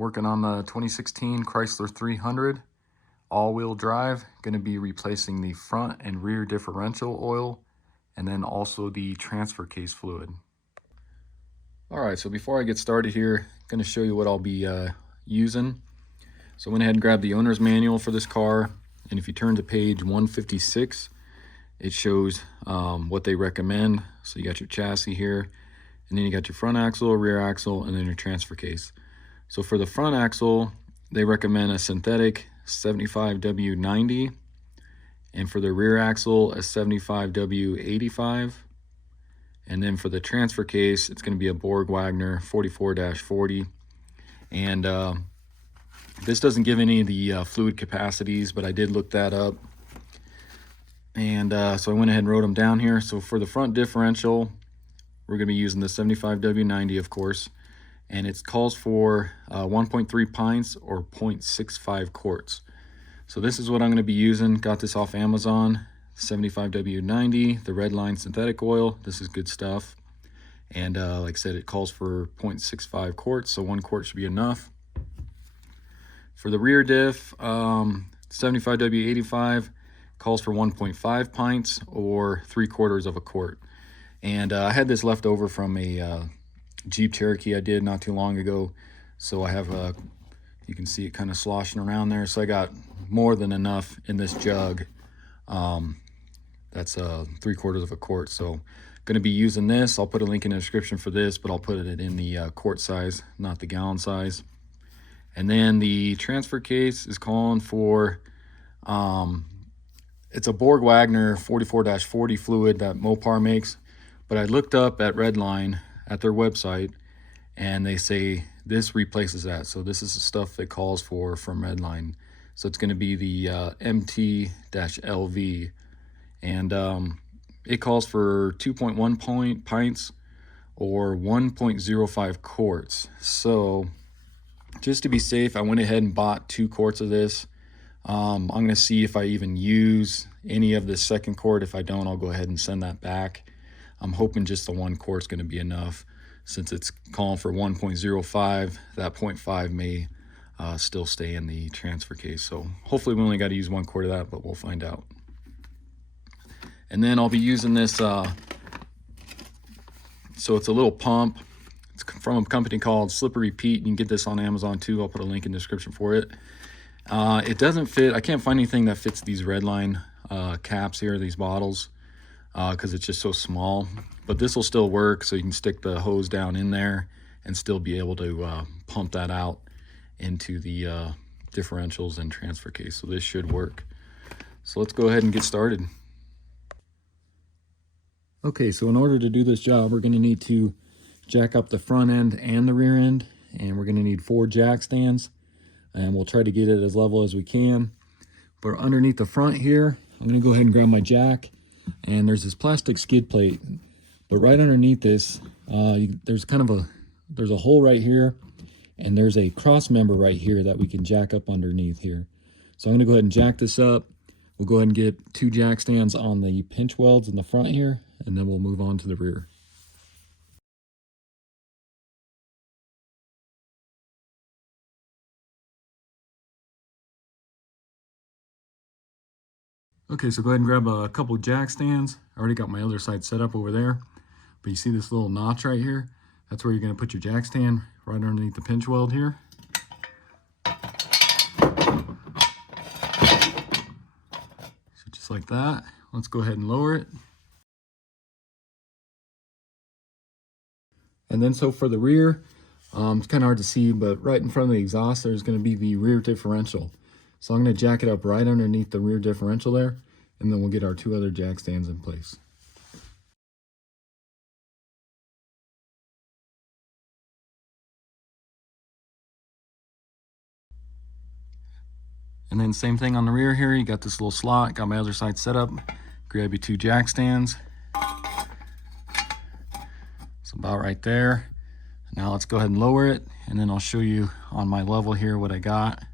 Working on the 2016 Chrysler 300 all-wheel drive. Going to be replacing the front and rear differential oil and then also the transfer case fluid. Alright, so before I get started here, I'm going to show you what I'll be using. So I went ahead and grabbed the owner's manual for this car, and if you turn to page 156, it shows what they recommend. So you got your chassis here, and then you got your front axle, rear axle, and then your transfer case. So for the front axle, they recommend a synthetic 75W90, and for the rear axle, a 75W85. And then for the transfer case, it's going to be a Borg Wagner 44-40. And this doesn't give any of the fluid capacities, but I did look that up. And so I went ahead and wrote them down here. So for the front differential, we're going to be using the 75W90, of course. And it calls for 1.3 pints or 0.65 quarts. So this is what I'm going to be using. Got this off Amazon. 75W90, the red line synthetic oil. This is good stuff. And like I said, it calls for 0.65 quarts, so 1 quart should be enough. For the rear diff, 75W85 calls for 1.5 pints or 3/4 of a quart. And I had this left over from a Jeep Cherokee I did not too long ago, so I have you can see it kind of sloshing around there, so I got more than enough in this jug. That's 3/4 of a quart. So going to be using this. I'll put a link in the description for this, but I'll put it in the quart size, not the gallon size. And then the transfer case is calling for it's a Borg Wagner 44-40 fluid that Mopar makes, but I looked up at Redline at their website, and they say this replaces that. So this is the stuff that calls for from Redline. So it's going to be the MT-LV, and it calls for 2.1 pints or 1.05 quarts. So just to be safe, I went ahead and bought 2 quarts of this. I'm going to see if I even use any of this second quart. If I don't, I'll go ahead and send that back. I'm hoping just the 1 quart is going to be enough. Since it's calling for 1.05, that 0.5 may still stay in the transfer case. So hopefully we only got to use 1 quart of that, but we'll find out. And then I'll be using this, so it's a little pump. It's from a company called Slippery Pete. You can get this on Amazon too. I'll put a link in the description for it. It doesn't fit. I can't find anything that fits these Redline caps here, these bottles, because it's just so small. But this will still work, so you can stick the hose down in there and still be able to pump that out into the differentials and transfer case. So this should work. So let's go ahead and get started. Okay, so in order to do this job, we're going to need to jack up the front end and the rear end, and we're going to need 4 jack stands, and we'll try to get it as level as we can. But underneath the front here, I'm going to go ahead and grab my jack, and there's this plastic skid plate, but right underneath this, there's a hole right here, and there's a cross member right here that we can jack up underneath here. So I'm going to go ahead and jack this up. We'll go ahead and get 2 jack stands on the pinch welds in the front here, and then we'll move on to the rear. Okay, so go ahead and grab a couple jack stands. I already got my other side set up over there, but you see this little notch right here? That's where you're going to put your jack stand, right underneath the pinch weld here. So just like that. Let's go ahead and lower it. And then so for the rear, it's kind of hard to see, but right in front of the exhaust there's going to be the rear differential. So I'm going to jack it up right underneath the rear differential there, and then we'll get our 2 other jack stands in place. And then same thing on the rear here. You got this little slot, got my other side set up. Grab your 2 jack stands. It's about right there. Now let's go ahead and lower it, and then I'll show you on my level here what I got.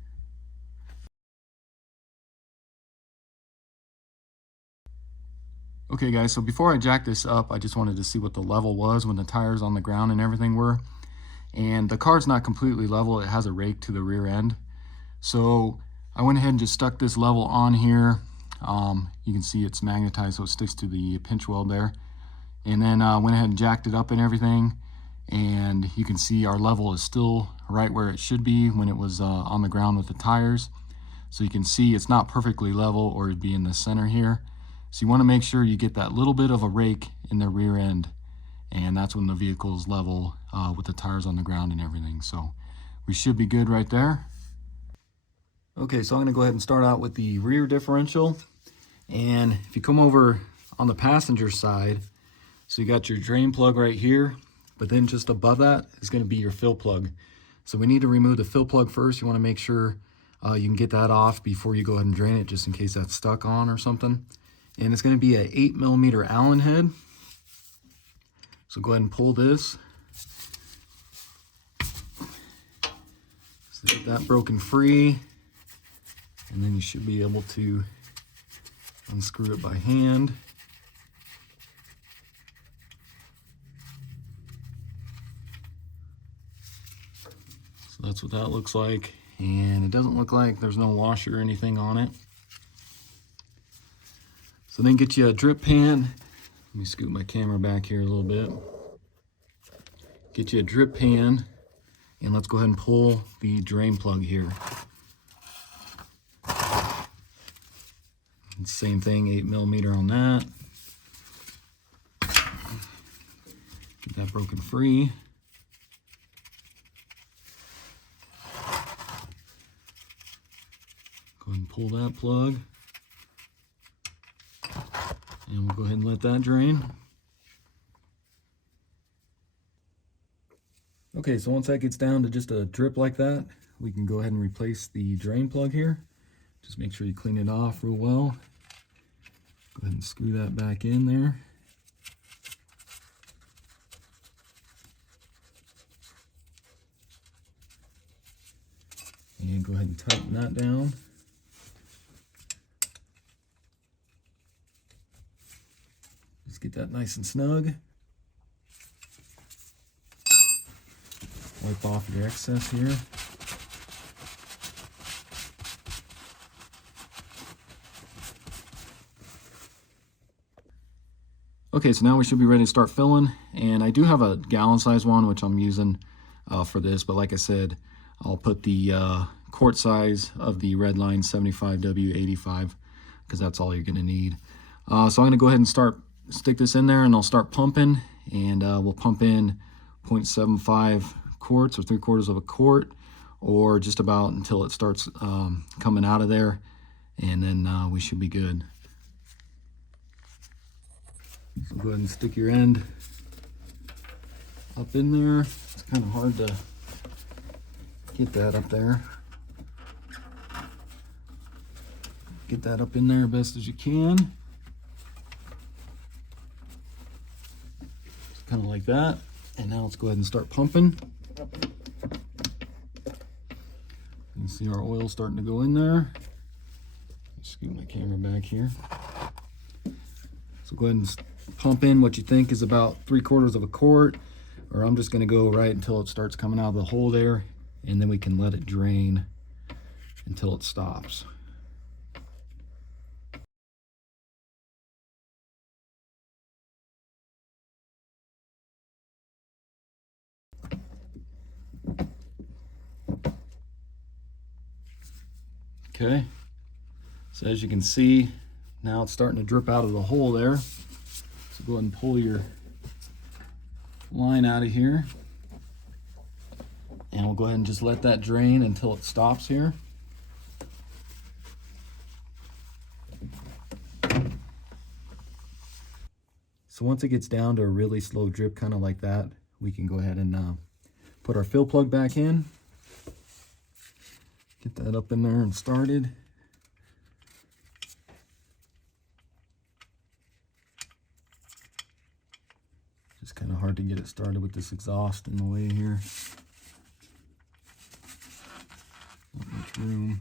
Okay guys, so before I jack this up, I just wanted to see what the level was when the tires on the ground and everything were. and the car's not completely level. It has a rake to the rear end. So I went ahead and just stuck this level on here. You can see it's magnetized so it sticks to the pinch weld there. And then went ahead and jacked it up and everything. And you can see our level is still right where it should be when it was on the ground with the tires. So you can see it's not perfectly level, or it'd be in the center here. So you want to make sure you get that little bit of a rake in the rear end, and that's when the vehicle is level with the tires on the ground and everything. So we should be good right there. Okay, so I'm going to go ahead and start out with the rear differential. And if you come over on the passenger side, so you got your drain plug right here, but then just above that is going to be your fill plug. So we need to remove the fill plug first. You want to make sure you can get that off before you go ahead and drain it, just in case that's stuck on or something. And it's going to be an 8mm Allen head. So go ahead and pull this. So get that broken free. And then you should be able to unscrew it by hand. So that's what that looks like. And it doesn't look like there's no washer or anything on it. So then get you a drip pan. Let me scoot my camera back here a little bit. Get you a drip pan, and let's go ahead and pull the drain plug here. And same thing, 8mm on that. Get that broken free. Go ahead and pull that plug. And we'll go ahead and let that drain. Okay, so once that gets down to just a drip like that, we can go ahead and replace the drain plug here. Just make sure you clean it off real well. Go ahead and screw that back in there. And go ahead and tighten that down. Just get that nice and snug. Wipe off your excess here. Okay, so now we should be ready to start filling. And I do have a gallon size one, which I'm using for this. But like I said, I'll put the quart size of the Redline 75W85 because that's all you're going to need. So I'm going to go ahead and stick this in there, and I'll start pumping. And we'll pump in 0.75 quarts or 3/4 of a quart, or just about until it starts coming out of there, and then we should be good. So go ahead and stick your end up in there. It's kind of hard to get that up there. Get that up in there best as you can. Just kind of like that. And now let's go ahead and start pumping. You can see our oil starting to go in there. Scoot my camera back here. So go ahead and pump in what you think is about 3/4 of a quart, or I'm just going to go right until it starts coming out of the hole there, and then we can let it drain until it stops. Okay, so as you can see, now it's starting to drip out of the hole there. So go ahead and pull your line out of here, and we'll go ahead and just let that drain until it stops here. So once it gets down to a really slow drip, kind of like that, we can go ahead and put our fill plug back in. Get that up in there and started. Just kind of hard to get it started with this exhaust in the way here. Not much room.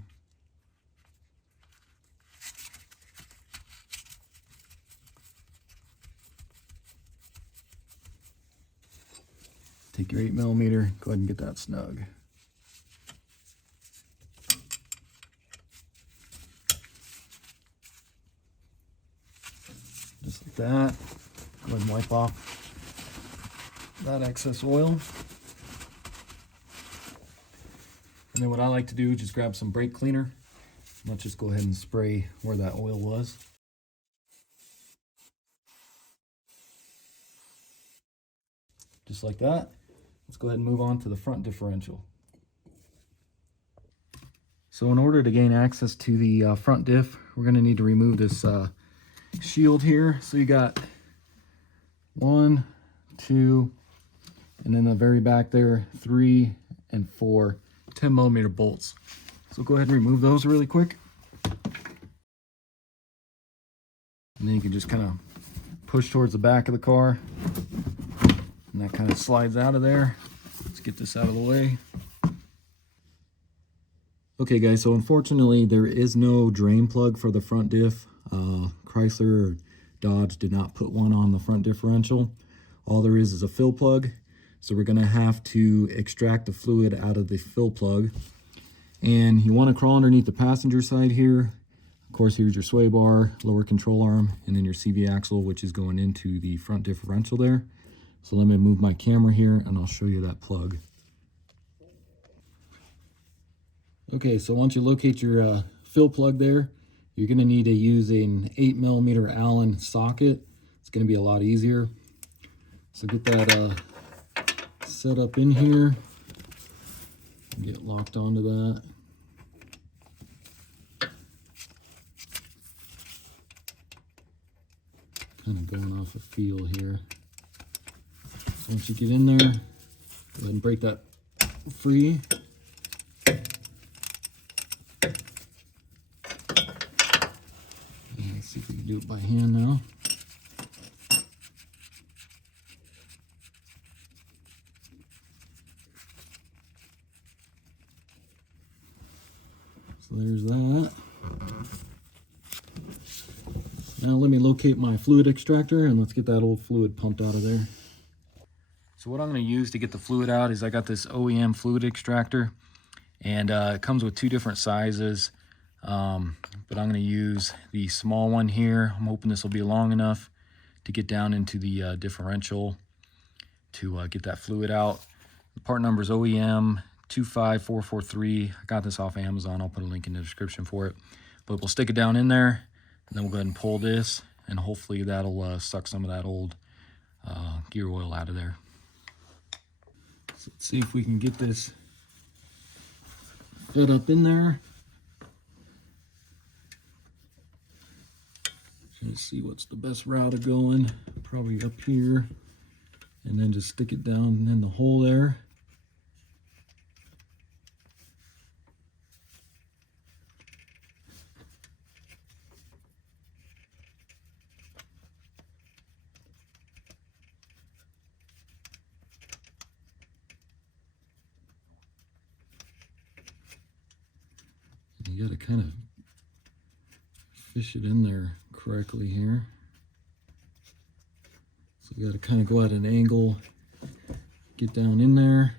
Take your 8mm, go ahead and get that snug. Just like that. Go ahead and wipe off that excess oil. And then what I like to do is just grab some brake cleaner. Let's just go ahead and spray where that oil was. Just like that. Let's go ahead and move on to the front differential. So in order to gain access to the front diff, we're going to need to remove this shield here. So you got 1, 2, and then the very back there, 3 and 4 10mm bolts. So go ahead and remove those really quick. And then you can just kind of push towards the back of the car. And that kind of slides out of there. Let's get this out of the way. Okay guys, so unfortunately there is no drain plug for the front diff. Chrysler or Dodge did not put one on the front differential. All there is a fill plug. So we're gonna have to extract the fluid out of the fill plug. And you wanna crawl underneath the passenger side here. Of course, here's your sway bar, lower control arm, and then your CV axle, which is going into the front differential there. So let me move my camera here and I'll show you that plug. Okay, so once you locate your fill plug there, you're going to need to use an 8mm Allen socket. It's going to be a lot easier. So get that set up in here. Get locked onto that. Kind of going off a feel here. So once you get in there, go ahead and break that free. Let's see if we can do it by hand now. So there's that. Now let me locate my fluid extractor and let's get that old fluid pumped out of there. So what I'm going to use to get the fluid out is I got this OEM fluid extractor, and it comes with 2 different sizes, but I'm going to use the small one here. I'm hoping this will be long enough to get down into the differential to get that fluid out. The part number is OEM 25443. I got this off Amazon. I'll put a link in the description for it. But we'll stick it down in there, and then we'll go ahead and pull this, and hopefully that'll suck some of that old gear oil out of there. So let's see if we can get this fed up in there. Try to see what's the best route of going. Probably up here, and then just stick it down in the hole there. You got to kind of fish it in there correctly here. So you got to kind of go at an angle, get down in there.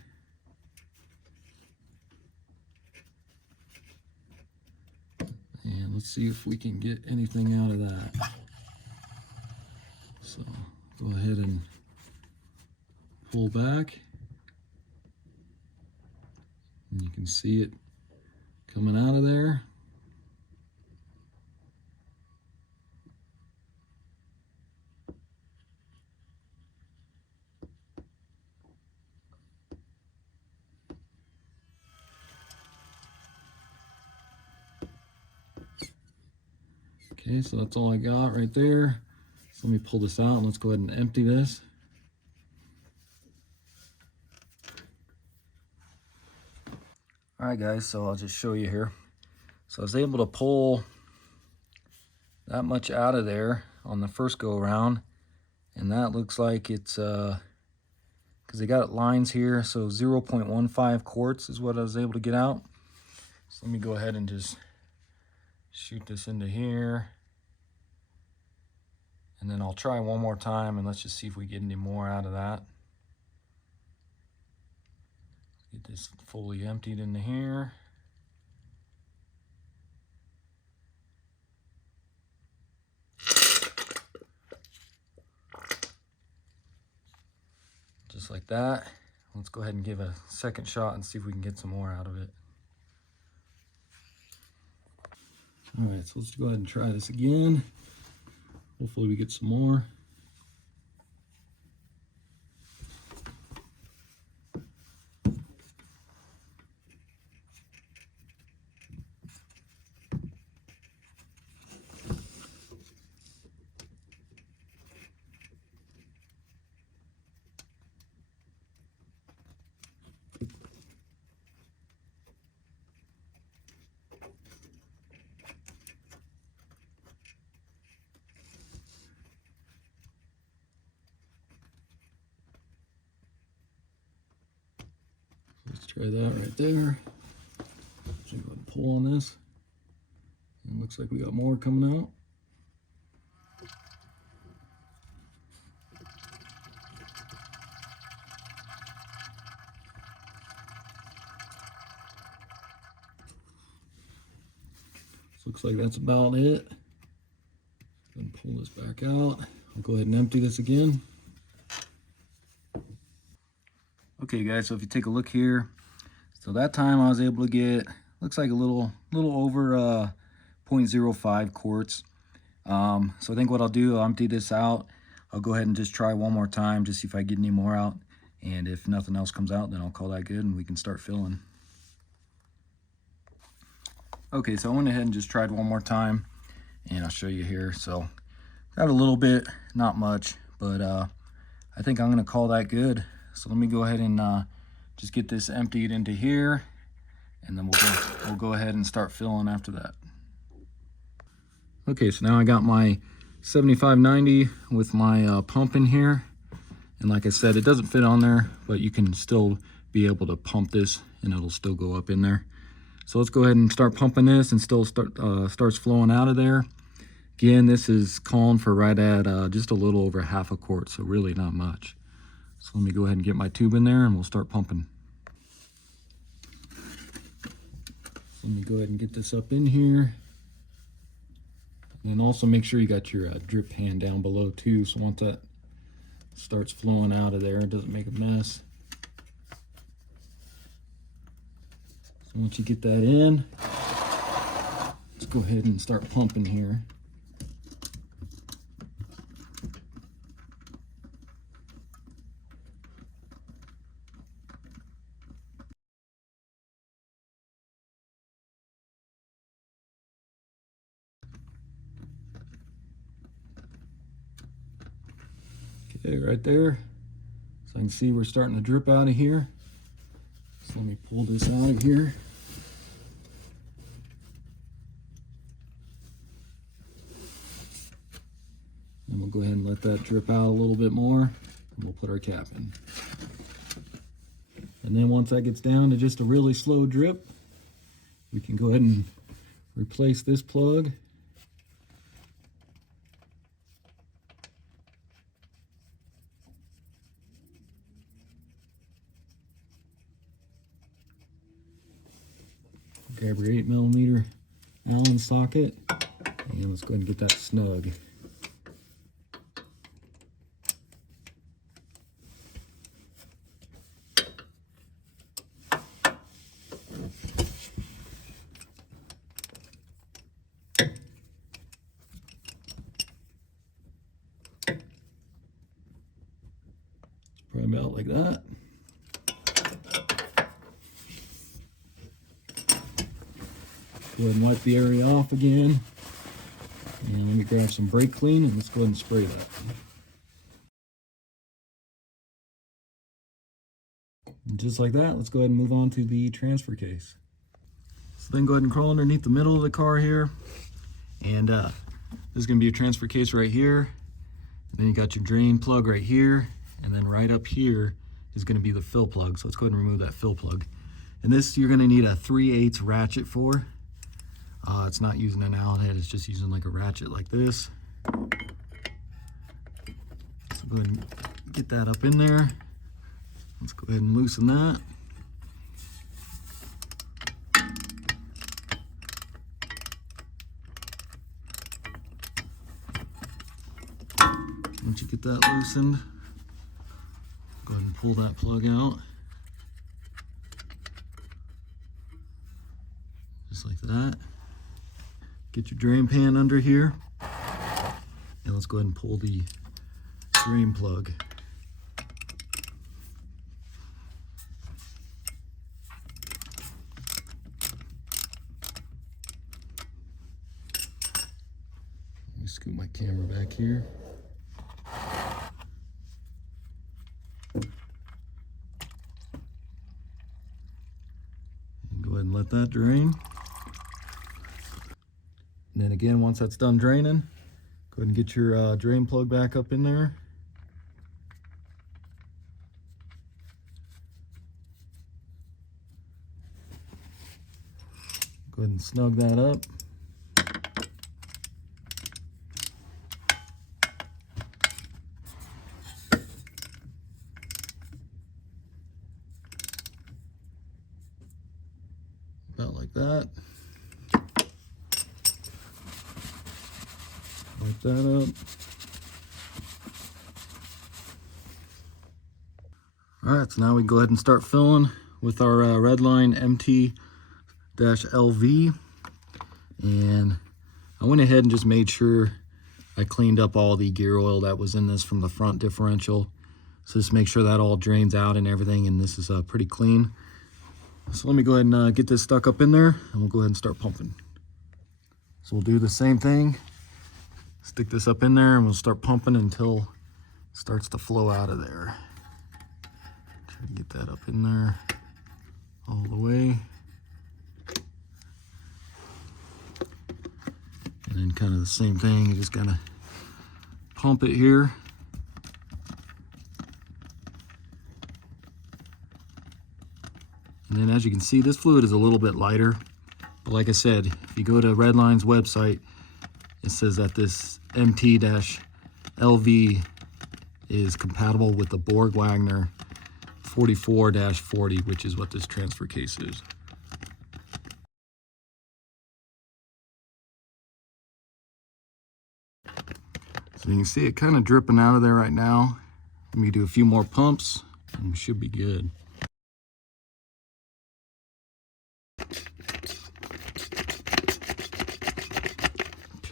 And let's see if we can get anything out of that. So go ahead and pull back. And you can see it coming out of there. Okay, so that's all I got right there. So let me pull this out and let's go ahead and empty this. All right guys, so I'll just show you here. So I was able to pull that much out of there on the first go around, and that looks like it's because they got lines here, so 0.15 quarts is what I was able to get out. So let me go ahead and just shoot this into here, and then I'll try one more time and let's just see if we get any more out of that. Get this fully emptied into here. Just like that. Let's go ahead and give a second shot and see if we can get some more out of it. All right, so let's go ahead and try this again. Hopefully we get some more. Let's try that right there. So go ahead and pull on this. It looks like we got more coming out. Looks like that's about it. And pull this back out. I'll go ahead and empty this again. Okay guys, so if you take a look here, so that time I was able to get, looks like a little over 0.05 quarts. So I think what I'll do, I'll empty this out. I'll go ahead and just try one more time, just see if I get any more out. And if nothing else comes out, then I'll call that good and we can start filling. Okay, so I went ahead and just tried one more time and I'll show you here. So got a little bit, not much, but I think I'm gonna call that good. So let me go ahead and just get this emptied into here, and then we'll go ahead and start filling after that. Okay, so now I got my 7590 with my pump in here, and like I said, it doesn't fit on there, but you can still be able to pump this and it'll still go up in there. So let's go ahead and start pumping this, and still starts flowing out of there. Again, this is calling for right at just a little over half a quart, so really not much. So let me go ahead and get my tube in there and we'll start pumping. Let me go ahead and get this up in here. And then also make sure you got your drip pan down below too, so once that starts flowing out of there, it doesn't make a mess. So once you get that in, let's go ahead and start pumping here. Okay, right there. So I can see we're starting to drip out of here. So let me pull this out of here. And we'll go ahead and let that drip out a little bit more, and we'll put our cap in. And then once that gets down to just a really slow drip, we can go ahead and replace this plug. Grab your 8mm Allen socket, and let's go ahead and get that snug. Probably about like that. Go ahead and wipe the area off again. And let me grab some brake clean and let's go ahead and spray that. And just like that, let's go ahead and move on to the transfer case. So then go ahead and crawl underneath the middle of the car here. And this is going to be a transfer case right here. And then you got your drain plug right here. And then right up here is going to be the fill plug. So let's go ahead and remove that fill plug. And this you're going to need a 3/8 ratchet for. It's not using an Allen head, it's just using like a ratchet like this. So go ahead and get that up in there. Let's go ahead and loosen that. once you get that loosened, go ahead and pull that plug out. Just like that. Get your drain pan under here. And let's go ahead and pull the drain plug. Let me scoot my camera back here. And go ahead and let that drain. And then again, once that's done draining, go ahead and get your drain plug back up in there. Go ahead and snug that up. About like that. Wipe that up. Alright, so now we go ahead and start filling with our Redline MT-LV. And I went ahead and just made sure I cleaned up all the gear oil that was in this from the front differential. So just make sure that all drains out and everything, and this is pretty clean. So let me go ahead and get this stuck up in there, and we'll go ahead and start pumping. So we'll do the same thing. Stick this up in there, and we'll start pumping until it starts to flow out of there. Try to get that up in there all the way. And then kind of the same thing, you just gotta pump it here. And then as you can see, this fluid is a little bit lighter. But like I said, if you go to Redline's website, it says that this MT-LV is compatible with the Borg-Wagner 44-40, which is what this transfer case is. So you can see it kind of dripping out of there right now. Let me do a few more pumps and we should be good.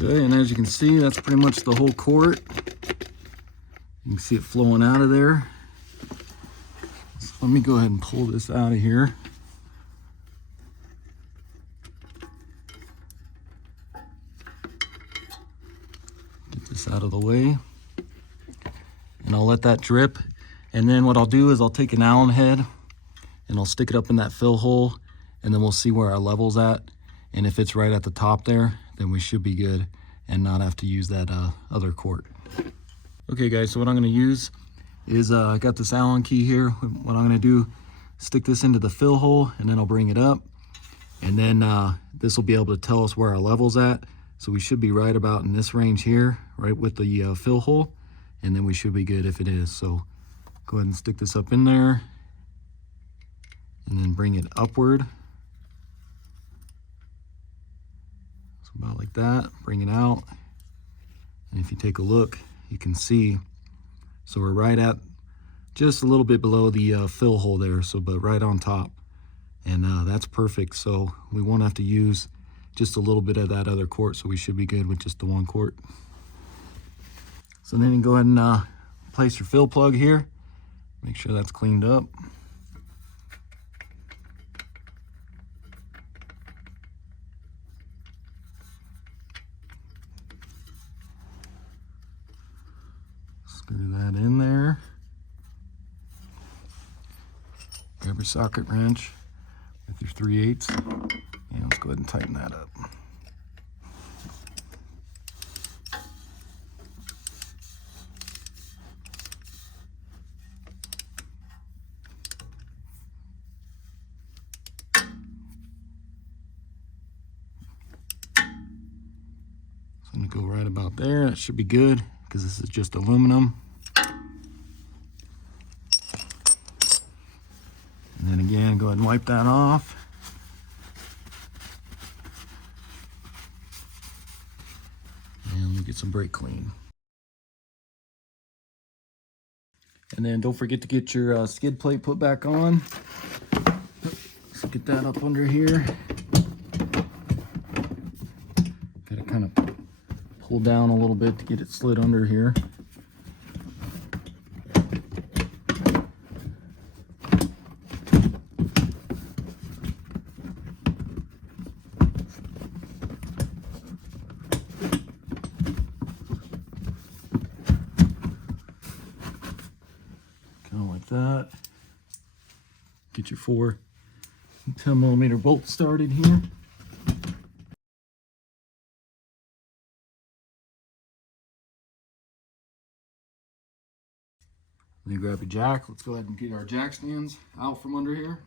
Okay, and as you can see, that's pretty much the whole quart. You can see it flowing out of there. So let me go ahead and pull this out of here. Get this out of the way. And I'll let that drip. And then what I'll do is I'll take an Allen head and I'll stick it up in that fill hole, and then we'll see where our level's at. And if it's right at the top there, then we should be good and not have to use that other quart. Okay guys, so what I'm gonna use is I got this Allen key here. What I'm gonna do, stick this into the fill hole, and then I'll bring it up. And then this will be able to tell us where our level's at. So we should be right about in this range here, right with the fill hole. And then we should be good if it is. So go ahead and stick this up in there and then bring it upward. About like that, bring it out. And if you take a look, you can see, so we're right at just a little bit below the fill hole there, so but right on top. And that's perfect, so we won't have to use just a little bit of that other quart, so we should be good with just the one quart. So then you go ahead and place your fill plug here. Make sure that's cleaned up. Screw that in there. Grab your socket wrench with your 3/8, and let's go ahead and tighten that up. So I'm gonna go right about there. That should be good, because this is just aluminum. And then again, go ahead and wipe that off. And let me get some brake clean. And then don't forget to get your skid plate put back on. Let's get that up under here. Got to kind of pull down a little bit to get it slid under here. Kind of like that. Get your 4 10mm bolts started here. Then grab your jack. Let's go ahead and get our jack stands out from under here.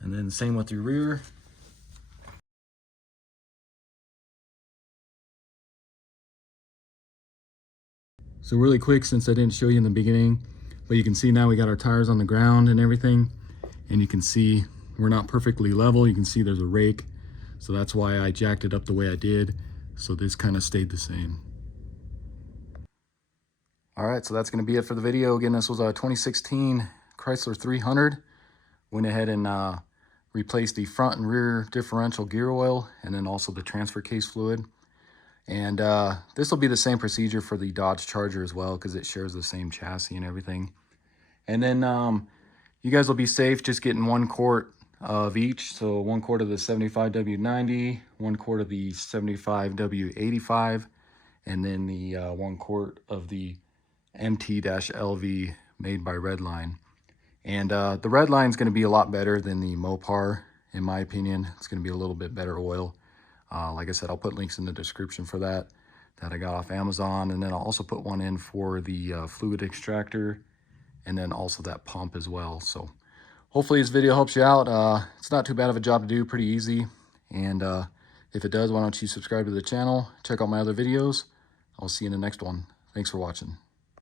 And then same with your rear. So really quick, since I didn't show you in the beginning, but you can see now we got our tires on the ground and everything, and you can see we're not perfectly level. You can see there's a rake, so that's why I jacked it up the way I did. So this kind of stayed the same. All right, so that's going to be it for the video. Again, this was a 2016 Chrysler 300. Went ahead and replaced the front and rear differential gear oil, and then also the transfer case fluid. And this will be the same procedure for the Dodge Charger as well, because it shares the same chassis and everything. And then you guys will be safe just getting 1 quart of each. So 1 quart of the 75W90, 1 quart of the 75W85, and then the 1 quart of the MT-LV made by Redline. And the Redline is going to be a lot better than the Mopar, in my opinion. It's going to be a little bit better oil. Like I said, I'll put links in the description for that I got off Amazon. And then I'll also put one in for the fluid extractor, and then also that pump as well. So hopefully this video helps you out. It's not too bad of a job to do, pretty easy. And if it does, why don't you subscribe to the channel, check out my other videos. I'll see you in the next one. Thanks for watching.